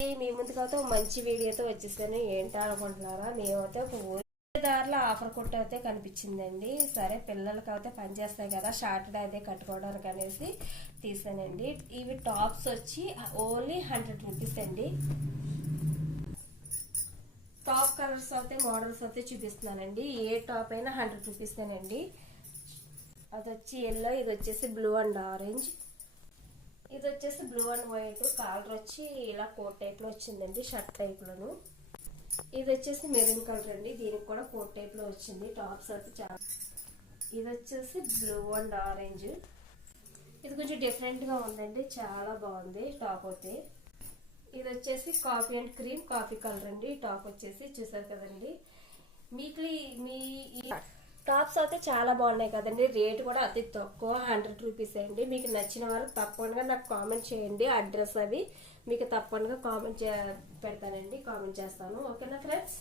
మీ ముందుకైతే మంచి వీడియోతో వచ్చేసాను. ఏంటో అనుకుంటున్నారా, మేమైతే ఒక దారిలో ఆఫర్ కొట్టు అయితే కనిపించిందండి. సరే పిల్లలకి అయితే పనిచేస్తాయి కదా, షార్ట్ అయితే కట్టుకోవడానికి అనేసి తీసానండి. ఇవి టాప్స్ వచ్చి ఓన్లీ 100 రూపీస్ అండి. టాప్ కలర్స్ అయితే మోడల్స్ అయితే చూపిస్తున్నానండి. ఏ టాప్ అయినా 100 రూపీసేనండి. అది వచ్చి ఎల్లో, ఇది వచ్చేసి బ్లూ అండ్ ఆరెంజ్, ఇది వచ్చేసి బ్లూ అండ్ వైట్. కలర్ వచ్చి ఇలా కోట్ టైప్ లో వచ్చిందండి, షర్ట్ టైప్ లోను. ఇది వచ్చేసి మెరూన్ కలర్ అండి, దీనికి కూడా కోట్ టైప్ లో వచ్చింది. టాప్స్ అయితే చాలా. ఇది వచ్చేసి బ్లూ అండ్ ఆరెంజ్, ఇది కొంచెం డిఫరెంట్ గా ఉందండి, చాలా బాగుంది టాప్ అయితే. ఇది వచ్చేసి coffee and cream, coffee colour అండి. టాప్ వచ్చేసి చూసారు కదండి. మీకు మీ టాప్స్ అయితే చాలా బాగున్నాయి కదండి. రేట్ కూడా అతి తక్కువ, 100 రూపీస్ అండి. మీకు నచ్చిన వాళ్ళు తప్పకుండా నాకు కామెంట్ చేయండి. అడ్రస్ అవి మీకు తప్పకుండా కామెంట్ పెడతానండి, కామెంట్ చేస్తాను. ఓకేనా ఫ్రెండ్స్.